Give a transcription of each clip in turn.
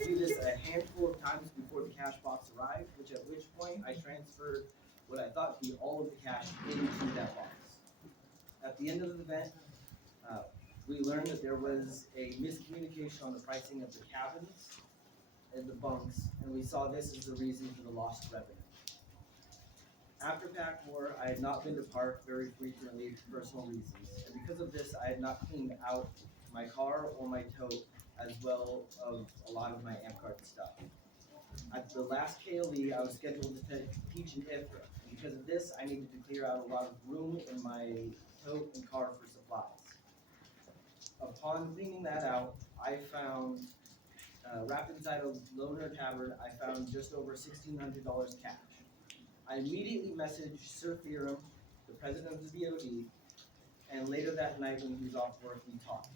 to do this a handful of times before the cash box arrived, at which point I transferred what I thought to be all of the cash into that box. At the end of the event, we learned that there was a miscommunication on the pricing of the cabins and the bunks, and we saw this as the reason for the lost revenue. After Packmore, I had not been to park very frequently for personal reasons, and because of this, I had not cleaned out my car or my tote, as well of a lot of my amp card stuff. At the last KLE, I was scheduled to teach an IFRA, and because of this, I needed to clear out a lot of room in my tote and car for supplies. Upon cleaning that out, I found, wrapped inside a loaner tavern, I found just over $1,600 cash. I immediately messaged Sir Theorem, the president of the DoD, and later that night when he was off work, we talked.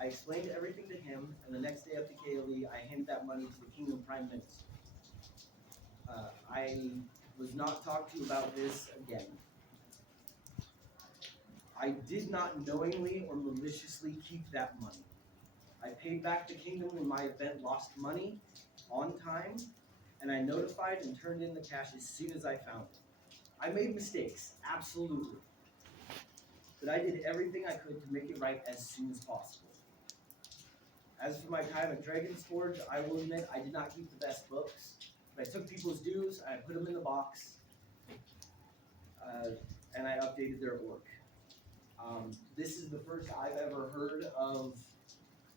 I explained everything to him, and the next day after KLE, I handed that money to the Kingdom Prime Minister. I was not talked to about this again. I did not knowingly or maliciously keep that money. I paid back the Kingdom when my event lost money on time, and I notified and turned in the cash as soon as I found it. I made mistakes, absolutely. But I did everything I could to make it right as soon as possible. As for my time at Dragon's Forge, I will admit I did not keep the best books. But I took people's dues, I put them in the box, and I updated their org. This is the first I've ever heard of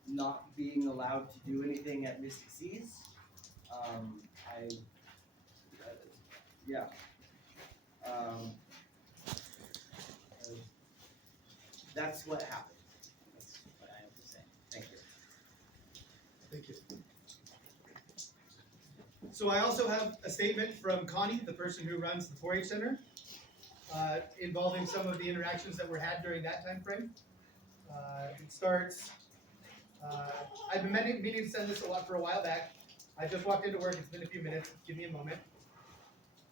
not being allowed to do anything at Mystic Seas. Yeah. That's what happened. That's what I have to say. Thank you. Thank you. So I also have a statement from Connie, the person who runs the 4-H Center, involving some of the interactions that were had during that time frame. It starts, I've been meaning to send this for a while back. I just walked into work, it's been a few minutes, give me a moment.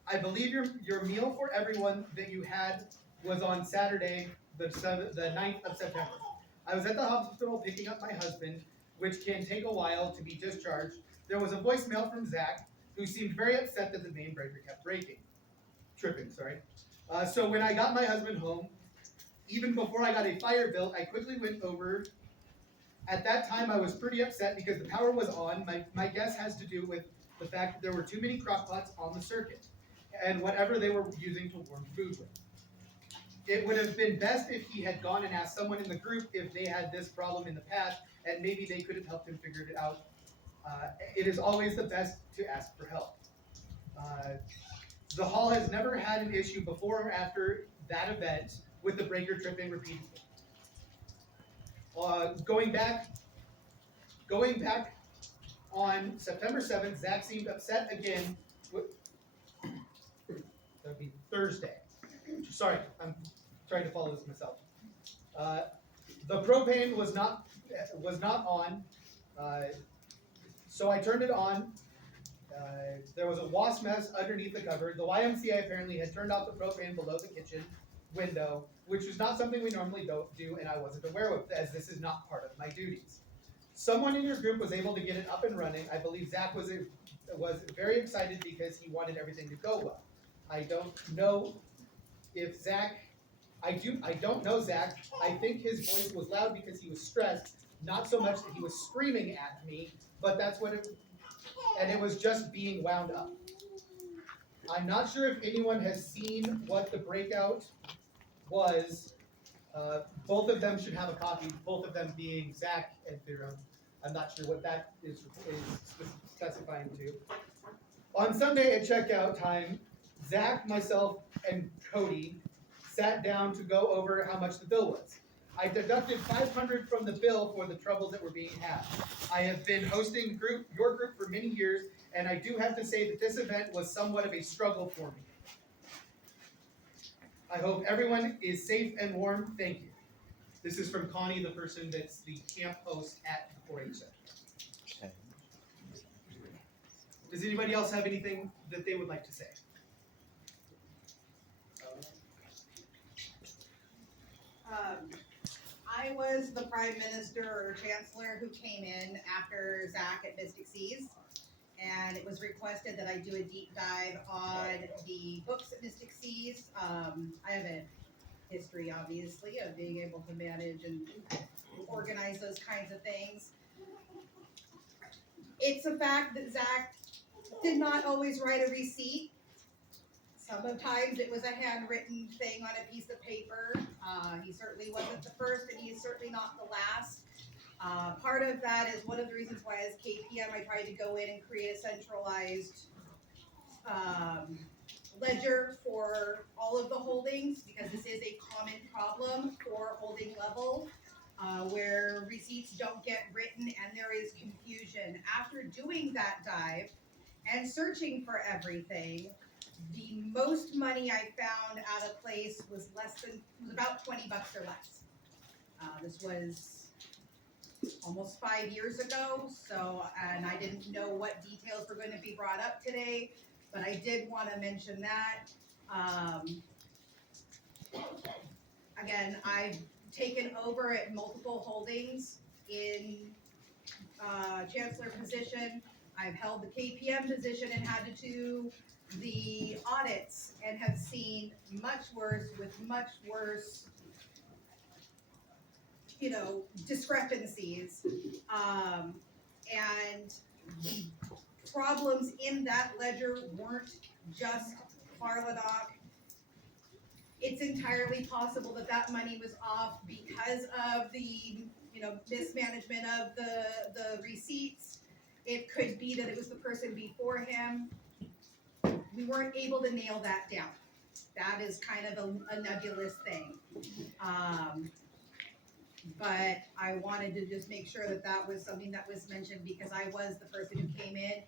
I believe your meal for everyone that you had was on Saturday, the 9th of September. I was at the hospital picking up my husband, which can take a while to be discharged. There was a voicemail from Zach, who seemed very upset that the main breaker kept tripping. So when I got my husband home, even before I got a fire built, I quickly went over. At that time, I was pretty upset because the power was on. My guess has to do with the fact that there were too many crock pots on the circuit, and whatever they were using to warm food with. It would have been best if he had gone and asked someone in the group if they had this problem in the past, and maybe they could have helped him figure it out. It is always the best to ask for help. The hall has never had an issue before or after that event with the breaker tripping repeatedly. Going back on September 7th, Zach seemed upset again. That would be Thursday. Sorry, I'm trying to follow this myself. The propane was not on, so I turned it on. There was a wasp nest underneath the cupboard. The YMCA apparently had turned off the propane below the kitchen window, which is not something we normally don't do, and I wasn't aware of, as this is not part of my duties. Someone in your group was able to get it up and running. I believe Zach was very excited because he wanted everything to go well. I don't know if Zach, I don't know Zach. I think his voice was loud because he was stressed, not so much that he was screaming at me, but that's what and it was just being wound up. I'm not sure if anyone has seen what the breakout was. Both of them should have a copy, both of them being Zach and Theorem. I'm not sure what that is specifying to. On Sunday at checkout time, Zach, myself, and Cody sat down to go over how much the bill was. I deducted $500 from the bill for the troubles that were being had. I have been hosting your group for many years, and I do have to say that this event was somewhat of a struggle for me. I hope everyone is safe and warm. Thank you. This is from Connie, the person that's the camp host at the 4-H Center. Okay. Does anybody else have anything that they would like to say? I I was the prime minister or chancellor who came in after Zach at Mystic Seas. And it was requested that I do a deep dive on the books at Mystic Seas. I have a history, obviously, of being able to manage and organize those kinds of things. It's a fact that Zach did not always write a receipt. Sometimes it was a handwritten thing on a piece of paper. He certainly wasn't the first, and he's certainly not the last. Part of that is one of the reasons why as KPM I tried to go in and create a centralized ledger for all of the holdings, because this is a common problem for holding level, where receipts don't get written and there is confusion. After doing that dive and searching for everything, the most money I found out of place was about $20 or less. This was almost 5 years ago, so, and I didn't know what details were going to be brought up today, but I did want to mention that. Again, I've taken over at multiple holdings in chancellor position. I've held the KPM position and had to do the audits and have seen much worse with much worse, discrepancies. And the problems in that ledger weren't just Farladoc. It's entirely possible that that money was off because of the, mismanagement of the receipts. It could be that it was the person before him. We weren't able to nail that down. That is kind of a nebulous thing. But I wanted to just make sure that that was something that was mentioned because I was the person who came in.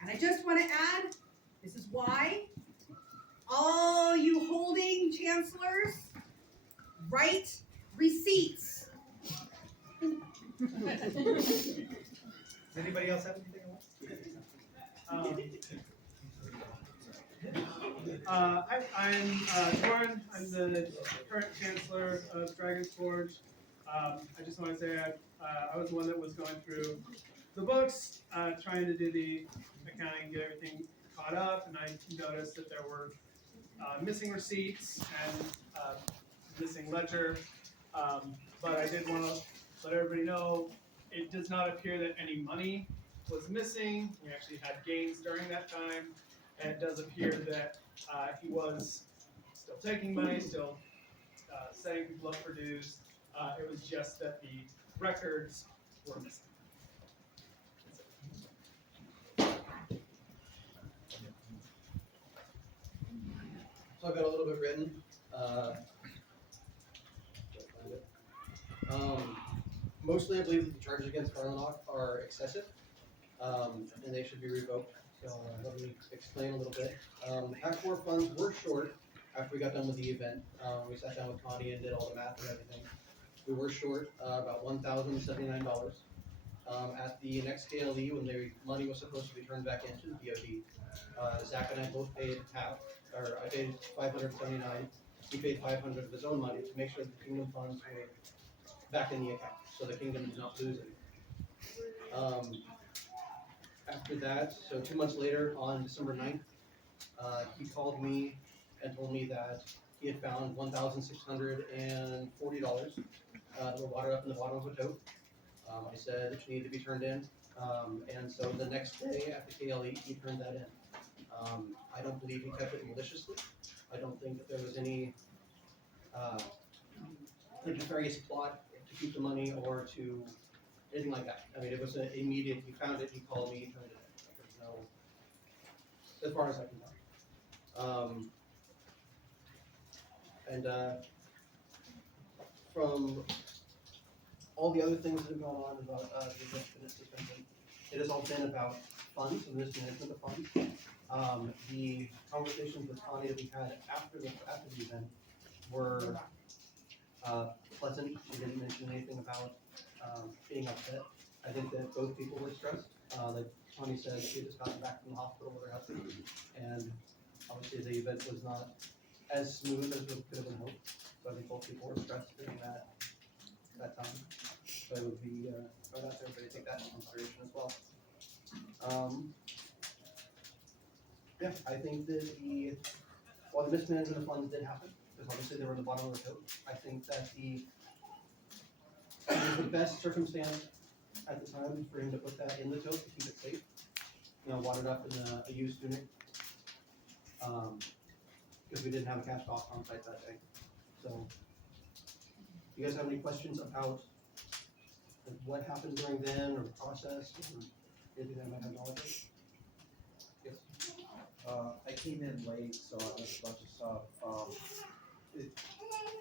And I just want to add, this is why all you holding chancellors write receipts. Does anybody else have anything else? I'm Warren. I'm the current chancellor of Dragon's Forge. I just want to say I was the one that was going through the books, trying to do the accounting, get everything caught up, and I noticed that there were missing receipts and missing ledger. But I did want to let everybody know it does not appear that any money was missing. We actually had gains during that time, and it does appear that he was still taking money, still setting people up for dues. It was just that the records were missing. So I've got a little bit written. Mostly I believe that the charges against Farladoc are excessive, and they should be revoked. So let me explain a little bit. Act 4 funds were short after we got done with the event. We sat down with Connie and did all the math and everything. We were short about $1,079. At the next KLE, when the money was supposed to be turned back into the BOD, Zach and I both paid half, or I paid $579. He paid $500 of his own money to make sure the kingdom funds were back in the account, so the kingdom did not lose any. After that, so 2 months later, on December 9th, he called me and told me that he had found $1,640 that were watered up in the bottom of a tote. I said it needed to be turned in, and so the next day after KLE, he turned that in. I don't believe he kept it maliciously. I don't think that there was any nefarious plot to keep the money or to anything like that. I mean, it was an immediate, he found it, he called me, he turned it in. There's no, as far as I can tell. From all the other things that have gone on about the indefinite suspension, it has all been about funds and mismanagement of funds. The conversations with Connie that we had after the event were pleasant. She didn't mention anything about being upset. I think that both people were stressed. Like Connie said, she had just gotten back from the hospital with her husband, and obviously the event was not as smooth as we could have been hoped. So I think both people were stressed during that. that time. So it would be, I'd ask everybody to take that into consideration as well. Yeah, I think that while the mismanagement of funds did happen, because obviously they were at the bottom of the tote, I think that it was the best circumstance at the time for him to put that in the tote to keep it safe. You know, wadded up in a used tunic. Because we didn't have a cash box on site that day. So, you guys have any questions about like, what happened during then or the process or anything that might have knowledge of? Yes. I came in late, so I missed a bunch of stuff.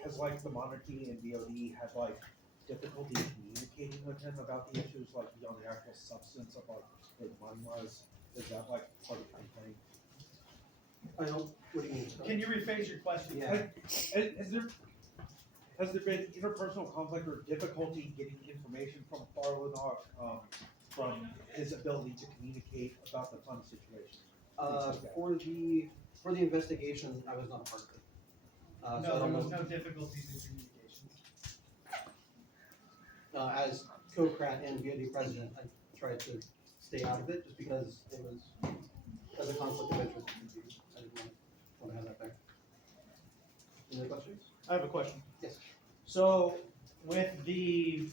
Has like the monarchy and DOD had like difficulty communicating with him about the issues, like beyond the actual substance of like what money was? Is that like part of the complaint? I don't, what do you mean? Can you rephrase your question? Yeah. Has there been interpersonal conflict or difficulty getting information from Farlenock, from his ability to communicate about the fund situation? For the investigation, I was not a part of it. So I No, don't there know. was no difficulties in communications. As co-crat and VOD president, I tried to stay out of it just because it was as a conflict of interest. I didn't want to have that there. Any other questions? I have a question. Yes. So, with the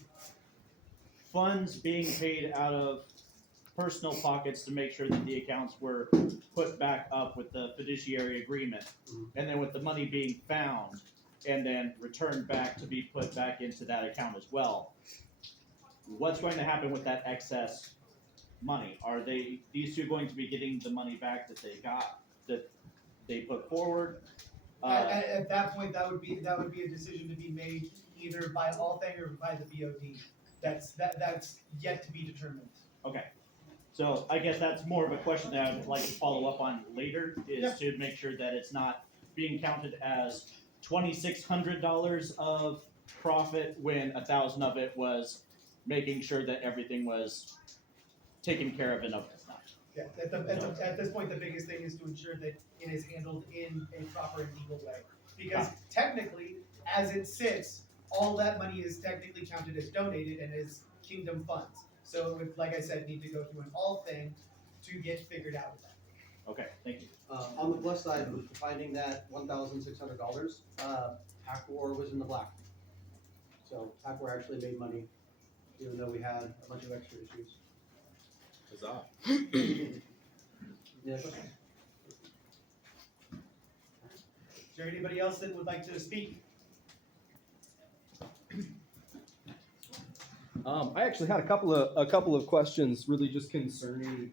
funds being paid out of personal pockets to make sure that the accounts were put back up with the fiduciary agreement, and then with the money being found and then returned back to be put back into that account as well, what's going to happen with that excess money? Are these two going to be getting the money back that they put forward? At that point, that would be a decision to be made either by althing or by the BOD. That's yet to be determined. Okay. So I guess that's more of a question that I would like to follow up on later, is to make sure that it's not being counted as $2,600 of profit when 1,000 of it was making sure that everything was taken care of and up to snuff. Yeah, at this point, the biggest thing is to ensure that it is handled in a proper and legal way. Because technically, as it sits, all that money is technically counted as donated and is kingdom funds. So it would, like I said, need to go through an althing to get figured out with that. Okay, thank you. On the plus side, with finding that $1,600, Hackor was in the black. So Hackor actually made money, even though we had a bunch of extra issues. Huzzah. Yeah, questions? Is there anybody else that would like to speak? I actually had a couple of questions, really just concerning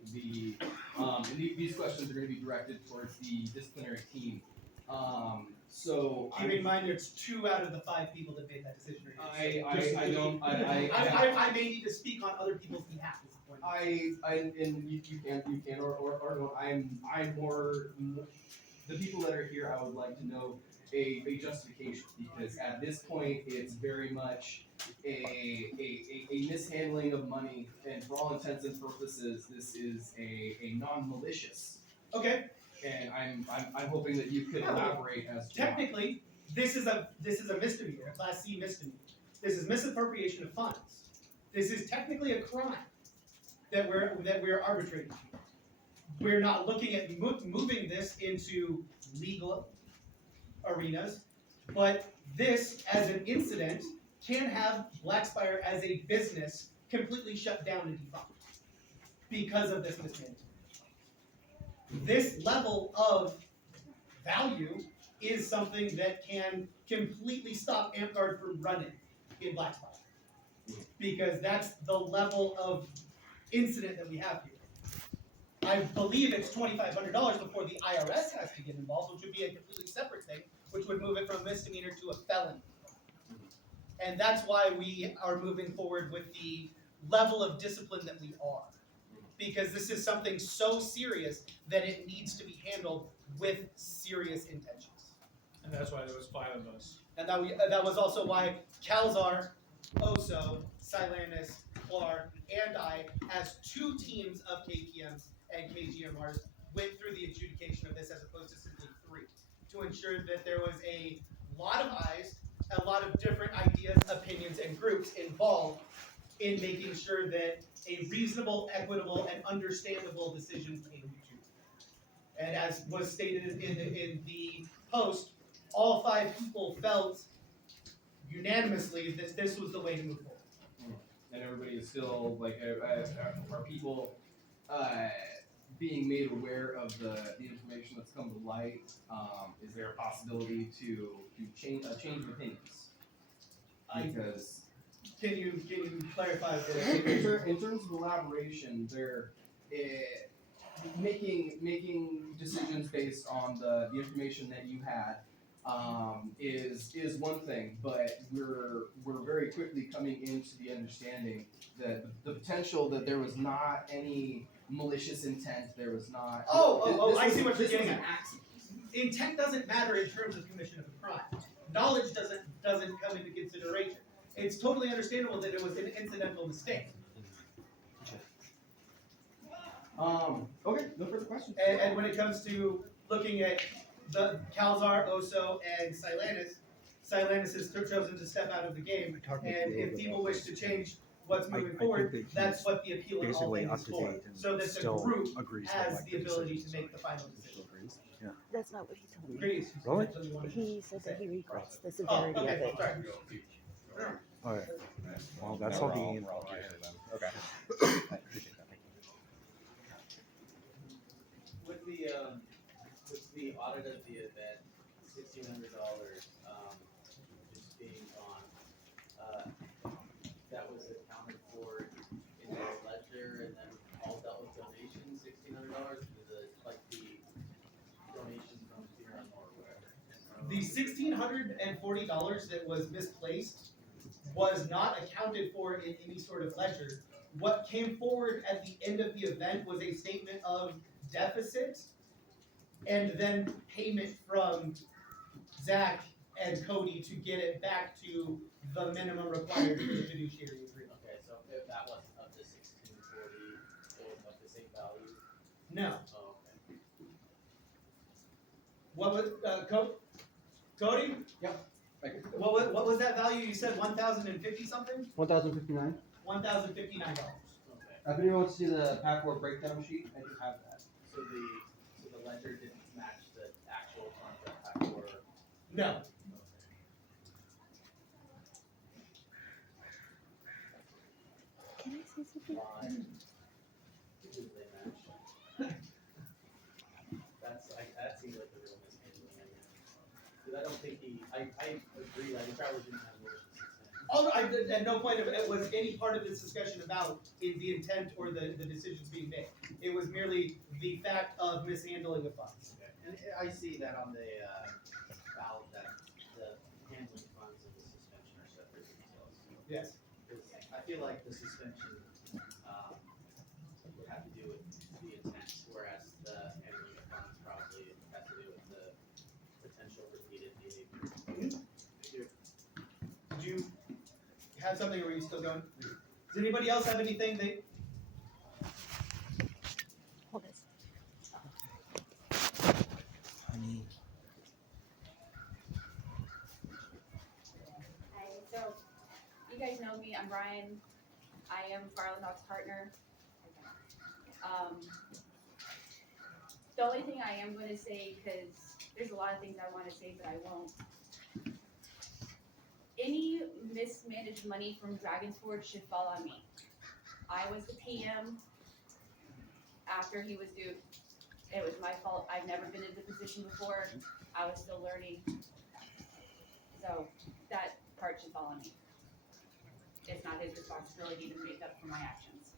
and these questions are going to be directed towards the disciplinary team. Keep in mind, there's 2 out of the 5 people that made that decision. I I may need to speak on other people's behalf. Is the point. you can or no, I'm more the people that are here. I would like to know a justification, because at this point it's very much a mishandling of money, and for all intents and purposes this is a non-malicious, Okay. and I'm hoping that you could elaborate as to why. Technically, this is a misdemeanor, a Class C misdemeanor. This is misappropriation of funds. This is technically a crime that we're arbitrating here. We're not looking at moving this into legal arenas, but this, as an incident, can have Blackspire as a business completely shut down and defunct because of this mismanagement. This level of value is something that can completely stop AmpGuard from running in Blackspire, because that's the level of incident that we have here. I believe it's $2,500 before the IRS has to get involved, which would be a completely separate thing, which would move it from a misdemeanor to a felony. And that's why we are moving forward with the level of discipline that we are. Because this is something so serious that it needs to be handled with serious intentions. And that's why there was 5 of us. And that was also why Calzar, Oso, Silanus, Clark, and I, as 2 teams of KPMs and KGMRs, went through the adjudication of this as opposed to simply 3, to ensure that there was a lot of eyes a lot of different ideas, opinions, and groups involved in making sure that a reasonable, equitable, and understandable decision came to. And as was stated in the post, all 5 people felt unanimously that this was the way to move forward. And everybody is still like, are people being made aware of the information that's come to light? Is there a possibility to change of opinions? Because Can you clarify in terms of elaboration, they're making decisions based on the information that you had is one thing, but we're very quickly coming into the understanding that the potential that there was not any malicious intent, there was not. I see what you're this getting was at. an accident. Intent doesn't matter in terms of commission of a crime. Knowledge doesn't come into consideration. It's totally understandable that it was an incidental mistake. Okay, no further questions. And when it comes to looking at the Calzar, Oso, and Silanus has chosen to step out of the game. And if people wish to change what's moving forward, that's what the appeal in all things is for. So that the group has the ability to make the final decision. That's not what he told me. Great. Really? He said that he regrets the severity of it. Sorry. Alright, well, that's all the. Okay. With the audit of the event, $1,600, just being gone, that was accounted for in the ledger and then all dealt with donations, $1,600, the donations from Theron or whatever. The $1,640 that was misplaced was not accounted for in any sort of ledger. What came forward at the end of the event was a statement of deficit and then payment from Zach and Cody to get it back to the minimum required for the fiduciary agreement. Okay, so if that wasn't of the 1640, it was of the same value? No. Oh, okay. What was, Cody? Yep. What was that value? You said 1,050 something? 1,059. $1,059. Okay. If anyone wants to see the Packwork breakdown sheet, I do have that. So the ledger didn't match the actual contract pack or? No. Can I say something? Why did they match? That seems like a real mishandling, I guess. Because I don't think I agree, like, he probably didn't have motion suspended. At no point of it was any part of this discussion about the intent or the decisions being made. It was merely the fact of mishandling of funds. And I see that on the ballot, that the handling funds and the suspension are separate details. Yes. Because I feel like the suspension would have to do with the intent, whereas the handling of funds probably has to do with the potential repeated behavior. Did you have something or are you still going? Does anybody else have anything they? Hold this. Hi, so you guys know me, I'm Brian. I am Farland Dogs partner. The only thing I am gonna say, because there's a lot of things I wanna say, but I won't. Any mismanaged money from Dragon's Forge should fall on me. I was the PM after he was due. It was my fault. I've never been in the position before. I was still learning. So that part should fall on me. It's not his responsibility to make up for my actions.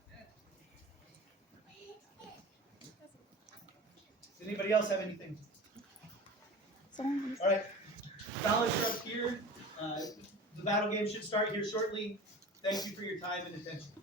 Does anybody else have anything? Someone All right. Ballots are up here. The battle game should start here shortly. Thank you for your time and attention.